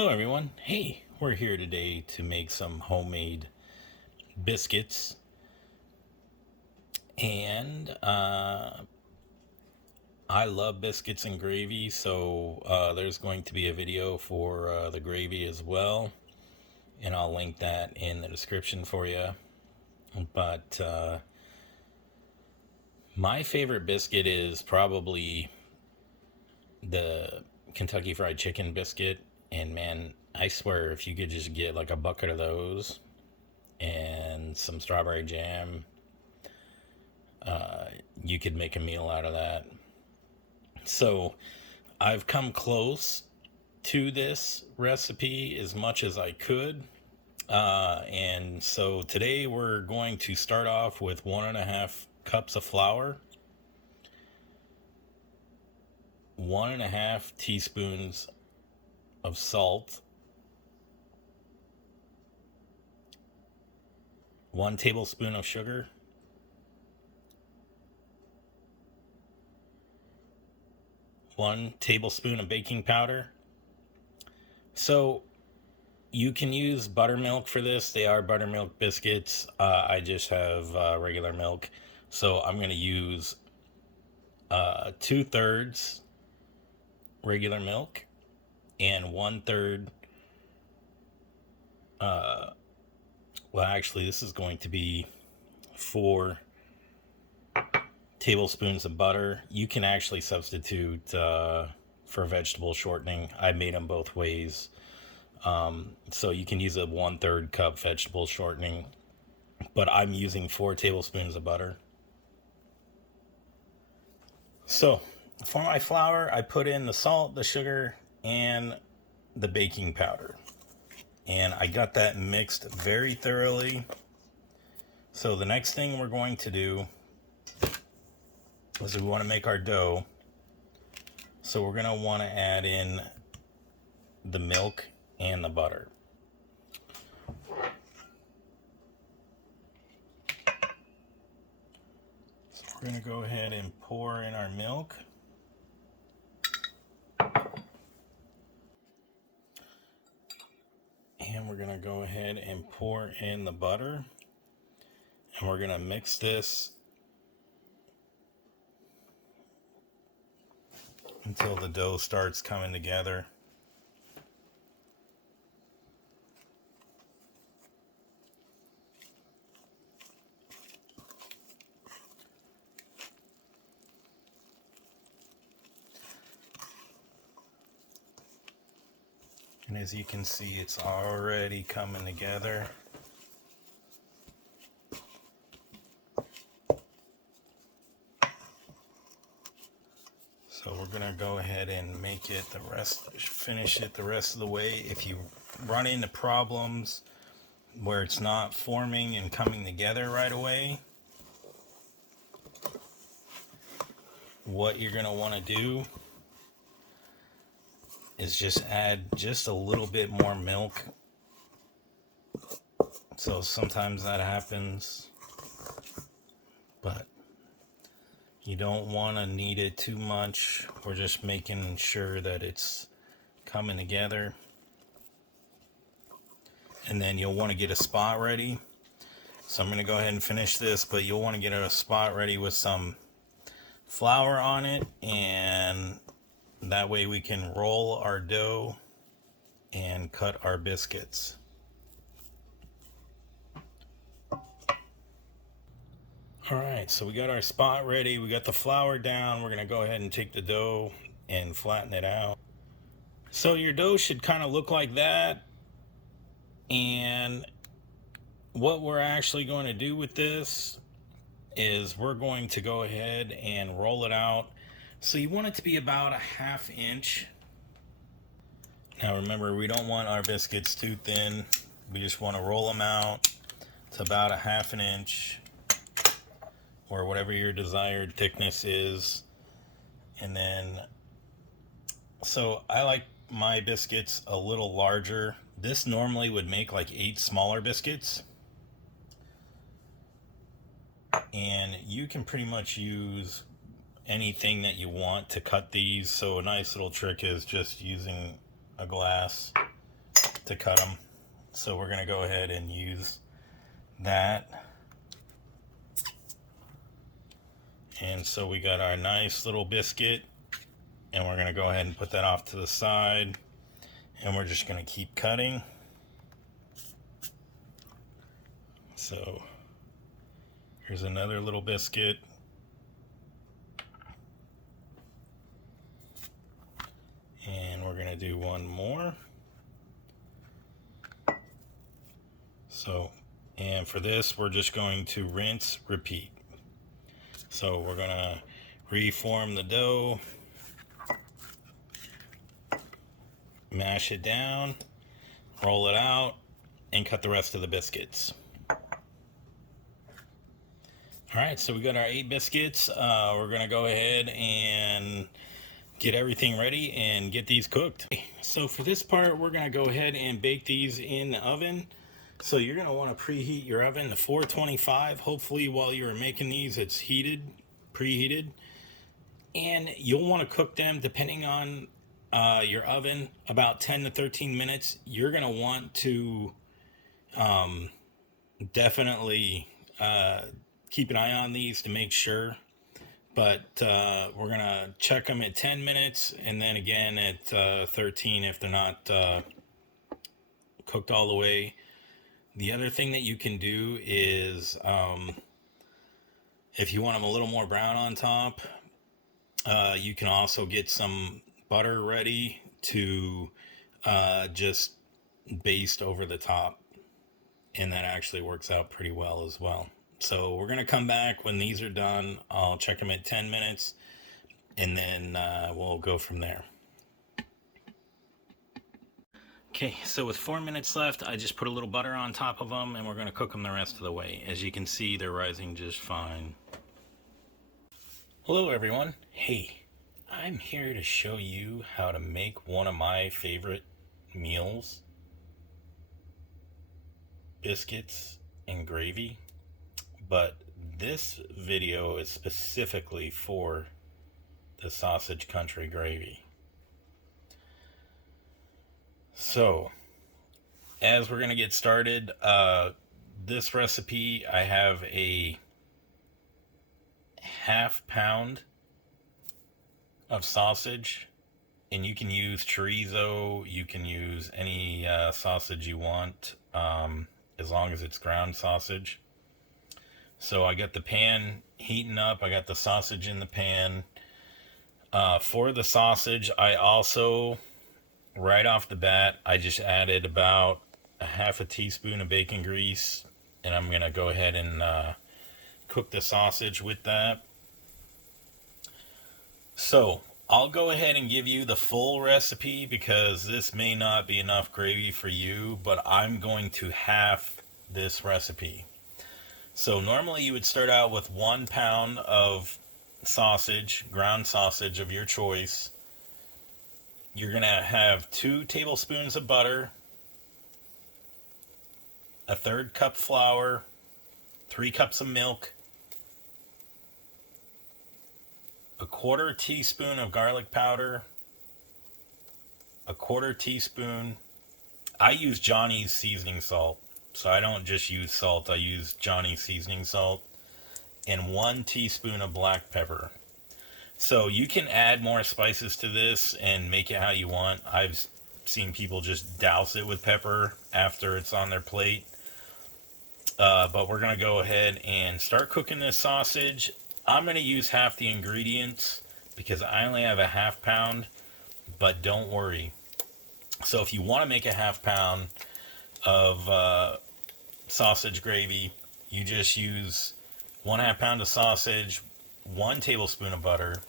Hello everyone. Hey, we're here today to make some homemade biscuits. And I love biscuits and gravy, so there's going to be a video for the gravy as well. And I'll link that in the description for you. But my favorite biscuit is probably the Kentucky Fried Chicken biscuit. And man, I swear, if you could just get like a bucket of those and some strawberry jam, you could make a meal out of that. So I've come close to this recipe as much as I could. And so today we're going to start off with 1.5 cups of flour, 1.5 teaspoons of salt, 1 tablespoon of sugar, 1 tablespoon of baking powder. So you can use buttermilk for this. They are buttermilk biscuits. I just have regular milk. So I'm going to use 2/3 regular milk and 1/3. Well, actually, this is going to be 4 tablespoons of butter. You can actually substitute for vegetable shortening. I made them both ways. So you can use a 1/3 cup vegetable shortening, but I'm using 4 tablespoons of butter. So for my flour, I put in the salt, the sugar, and the baking powder. And I got that mixed very thoroughly. So the next thing we're going to do is we want to make our dough. So we're going to want to add in the milk and the butter. So we're going to go ahead and pour in our milk. And we're going to go ahead and pour in the butter. And we're going to mix this until the dough starts coming together. And as you can see, it's already coming together. So we're gonna go ahead and make it finish it the rest of the way. If you run into problems where it's not forming and coming together right away, what you're gonna wanna do is just add just a little bit more milk. So sometimes that happens, but you don't want to knead it too much. We're just making sure that it's coming together. And then you'll want to get a spot ready. So I'm going to go ahead and finish this, but you'll want to get a spot ready with some flour on it, and that way we can roll our dough and cut our biscuits. Alright, so we got our spot ready, we got the flour down. We're going to go ahead and take the dough and flatten it out. So your dough should kind of look like that. And what we're actually going to do with this is we're going to go ahead and roll it out. So you want it to be about 1/2 inch. Now remember, we don't want our biscuits too thin. We just want to roll them out to about 1/2 inch, or whatever your desired thickness is. And then, so I like my biscuits a little larger. This normally would make like 8 smaller biscuits. And you can pretty much use anything that you want to cut these. So a nice little trick is just using a glass to cut them. So we're going to go ahead and use that. And so we got our nice little biscuit, and we're going to go ahead and put that off to the side, and we're just going to keep cutting. So here's another little biscuit. And we're going to do one more. So, and for this, we're just going to rinse, repeat. So we're going to reform the dough, mash it down, roll it out, and cut the rest of the biscuits. Alright, so we got our 8 biscuits. We're going to go ahead and get everything ready and get these cooked. So for this part, we're going to go ahead and bake these in the oven. So you're going to want to preheat your oven to 425. Hopefully while you're making these, it's preheated. And you'll want to cook them, depending on your oven, about 10 to 13 minutes. You're going to want to definitely keep an eye on these to make sure. But we're going to check them at 10 minutes and then again at 13 if they're not cooked all the way. The other thing that you can do is if you want them a little more brown on top, you can also get some butter ready to just baste over the top, and that actually works out pretty well as well. So we're going to come back when these are done. I'll check them at 10 minutes, and then we'll go from there. Okay, so with 4 minutes left, I just put a little butter on top of them, and we're going to cook them the rest of the way. As you can see, they're rising just fine. Hello everyone. Hey, I'm here to show you how to make one of my favorite meals. Biscuits and gravy. But this video is specifically for the sausage country gravy. So, as we're going to get started, this recipe, I have a ½ pound of sausage, and you can use chorizo, you can use any sausage you want, as long as it's ground sausage. So I got the pan heating up, I got the sausage in the pan. For the sausage, I also, right off the bat, I just added about a ½ teaspoon of bacon grease, and I'm going to go ahead and cook the sausage with that. So I'll go ahead and give you the full recipe because this may not be enough gravy for you, but I'm going to half this recipe. So normally you would start out with 1 pound of sausage, ground sausage of your choice. You're going to have 2 tablespoons of butter, a 1/3 cup flour, 3 cups of milk, a 1/4 teaspoon of garlic powder, a 1/4 teaspoon. I use Johnny's seasoning salt. So I don't just use salt, I use Johnny's seasoning salt, and 1 teaspoon of black pepper. So you can add more spices to this and make it how you want. I've seen people just douse it with pepper after it's on their plate. But we're going to go ahead and start cooking this sausage. I'm going to use half the ingredients because I only have a ½ pound, but don't worry. So if you want to make a ½ pound of sausage gravy, you just use 1/2 pound of sausage, 1 tablespoon of butter,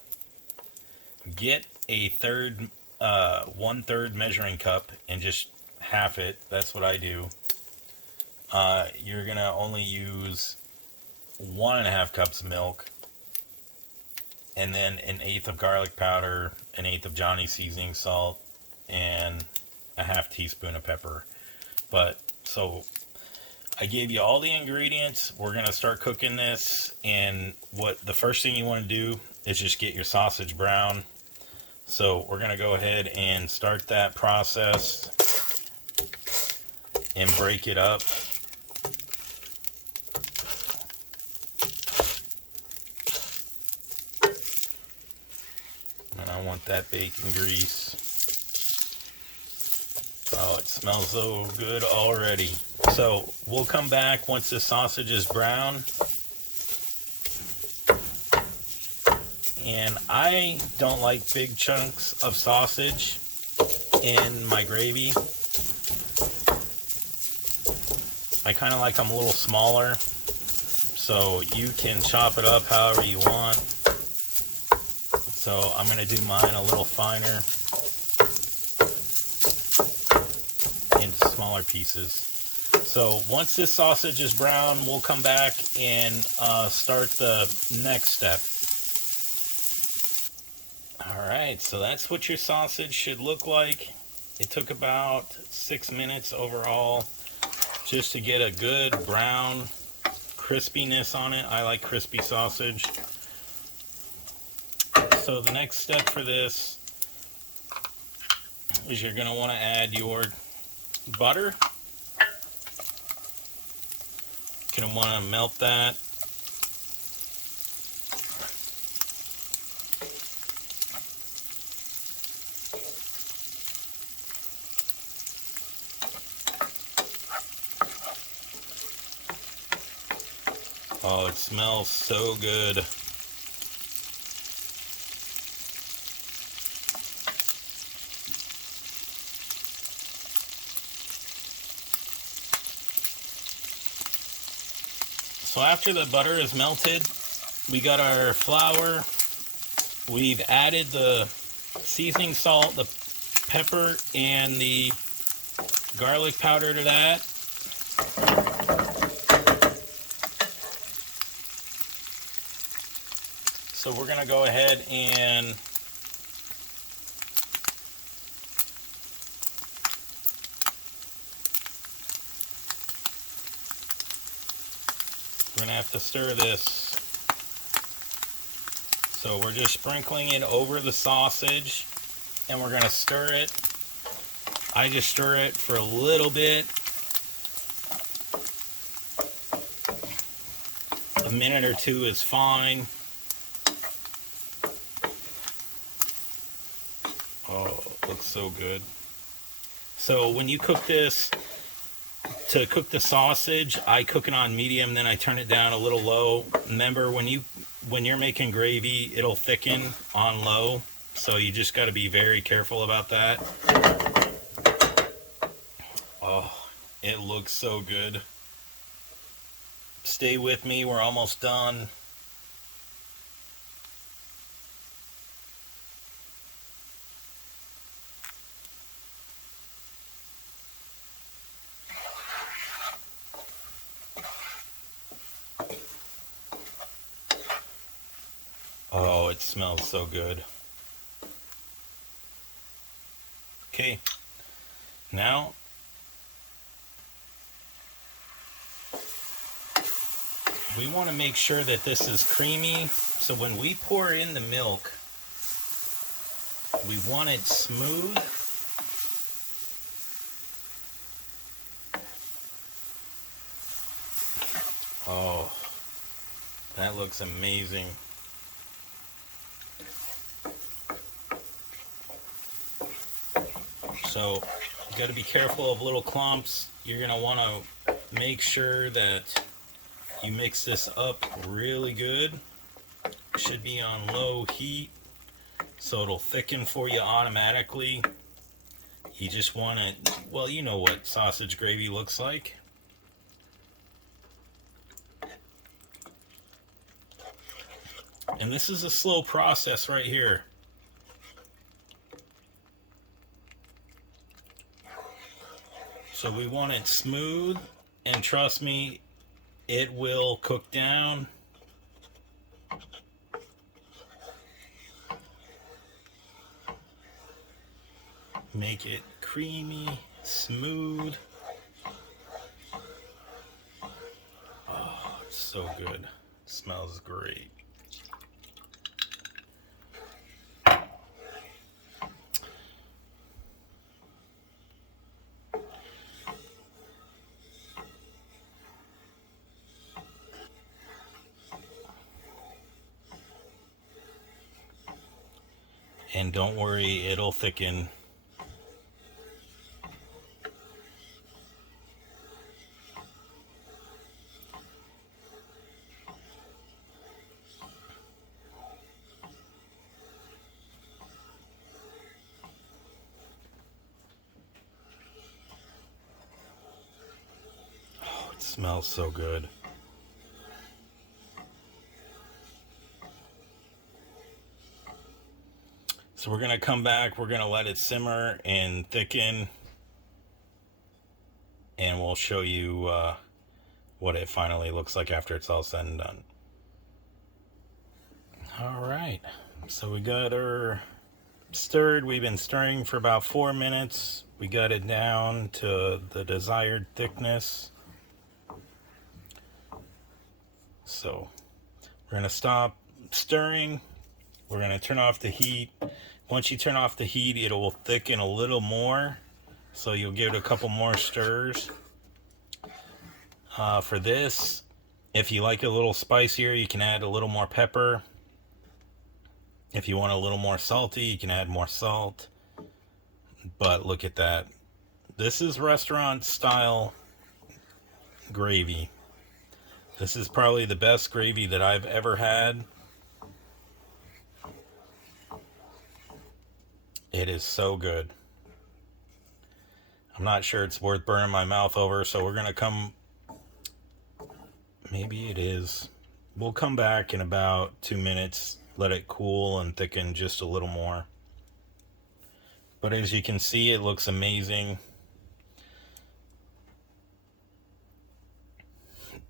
get a 1/3 measuring cup and just half it. That's what I do. You're gonna only use 1½ cups of milk, and then 1/8 of garlic powder, 1/8 of Johnny's seasoning salt, and a ½ teaspoon of pepper. But so I gave you all the ingredients. We're gonna start cooking this, and the first thing you want to do is just get your sausage brown. So we're gonna go ahead and start that process. and break it up. And I want that bacon grease. Oh, it smells so good already. So we'll come back once the sausage is brown. And I don't like big chunks of sausage in my gravy. I kind of like them a little smaller. So you can chop it up however you want. So I'm going to do mine a little finer into smaller pieces. So once this sausage is brown, we'll come back and start the next step. Alright, so that's what your sausage should look like. It took about 6 minutes overall just to get a good brown crispiness on it. I like crispy sausage. So the next step for this is you're going to want to add your butter. You're going to want to melt that. Oh, it smells so good. So after the butter is melted, we got our flour. We've added the seasoning salt, the pepper, and the garlic powder to that. So we're going to go ahead and we're going to have to stir this. So we're just sprinkling it over the sausage and we're going to stir it. I just stir it for a little bit. A minute or two is fine. Oh, it looks so good. So when you cook this, to cook the sausage, I cook it on medium, then I turn it down a little low. Remember, when you're making gravy, it'll thicken on low, so you just got to be very careful about that. Oh, it looks so good. Stay with me, we're almost done. Oh, it smells so good. Okay, now we want to make sure that this is creamy. So when we pour in the milk, we want it smooth. Oh, that looks amazing. So you got to be careful of little clumps. You're going to want to make sure that you mix this up really good. It should be on low heat so it'll thicken for you automatically. You just want it, well, you know what sausage gravy looks like. And this is a slow process right here. So we want it smooth, and trust me, it will cook down. Make it creamy, smooth. Oh, it's so good. Smells great. And don't worry, it'll thicken. Oh, it smells so good. So we're going to come back, we're going to let it simmer and thicken, and we'll show you what it finally looks like after it's all said and done. All right, so we got her stirred. We've been stirring for about 4 minutes. We got it down to the desired thickness. So we're going to stop stirring. We're going to turn off the heat. Once you turn off the heat, it will thicken a little more. So you'll give it a couple more stirs. For this, if you like it a little spicier, you can add a little more pepper. If you want a little more salty, you can add more salt. But look at that. This is restaurant style gravy. This is probably the best gravy that I've ever had. It is so good. I'm not sure it's worth burning my mouth over, so we're gonna come, maybe it is. We'll come back in about 2 minutes, let it cool and thicken just a little more. But as you can see, it looks amazing.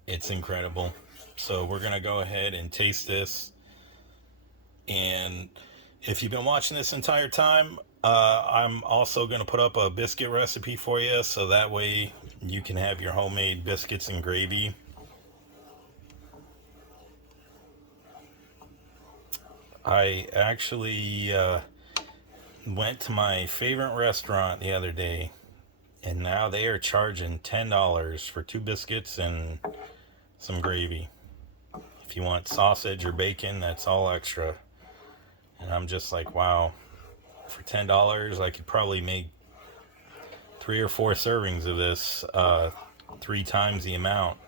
It's incredible. So we're gonna go ahead and taste this. And if you've been watching this entire time, I'm also going to put up a biscuit recipe for you, so that way you can have your homemade biscuits and gravy. I actually went to my favorite restaurant the other day, and now they are charging $10 for 2 biscuits and some gravy. If you want sausage or bacon, that's all extra. And I'm just like, wow, for $10, I could probably make 3 or 4 servings of this, 3 times the amount.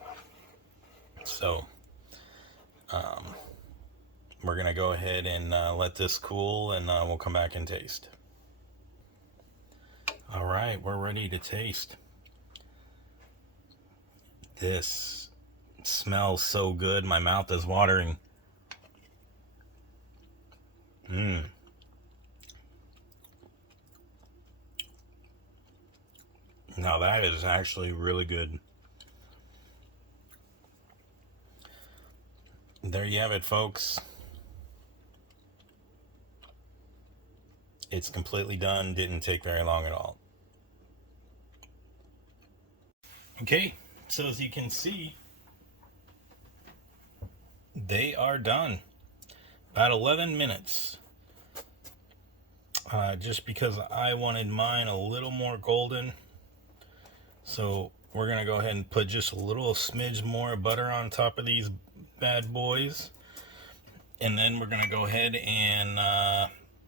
So, we're going to go ahead and let this cool, and we'll come back and taste. All right, we're ready to taste. This smells so good. My mouth is watering. Now that is actually really good. There you have it, folks. It's completely done. Didn't take very long at all. Okay, so as you can see, they are done. About 11 minutes. Just because I wanted mine a little more golden. So we're going to go ahead and put just a little smidge more butter on top of these bad boys. And then we're going to go ahead and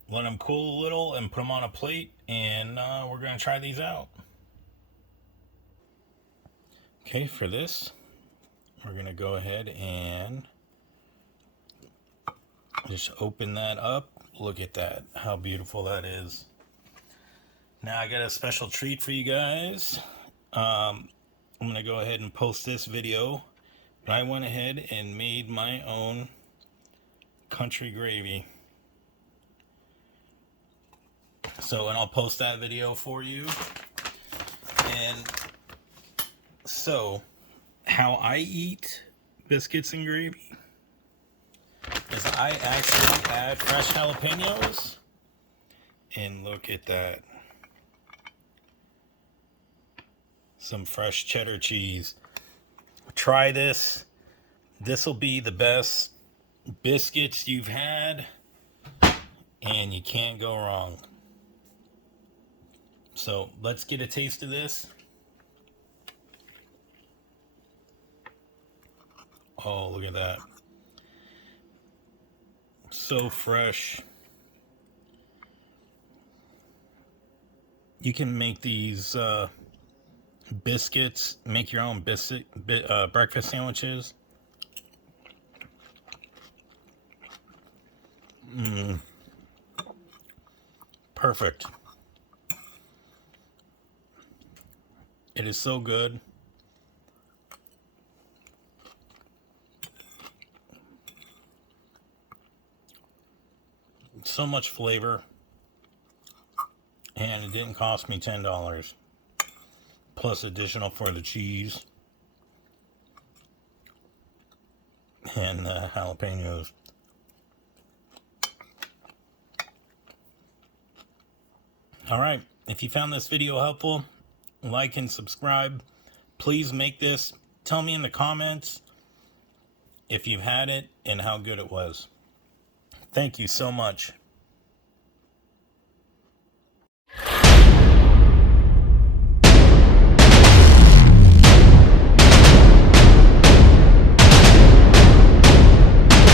let them cool a little and put them on a plate. And we're going to try these out. Okay, for this, we're going to go ahead and just open that up. Look at that, how beautiful that is. Now I got a special treat for you guys. I'm going to go ahead and post this video. But I went ahead and made my own country gravy. So, and I'll post that video for you. And so, how I eat biscuits and gravy is I actually add fresh jalapenos. And look at that. Some fresh cheddar cheese. Try this. This will be the best biscuits you've had, and you can't go wrong. So let's get a taste of this. Oh, look at that. So fresh. You can make these biscuits, make your own breakfast sandwiches. Perfect. It is so good. So much flavor. And it didn't cost me $10. Plus additional for the cheese. And the jalapenos. Alright, if you found this video helpful, like and subscribe. Please make this. Tell me in the comments if you've had it and how good it was. Thank you so much.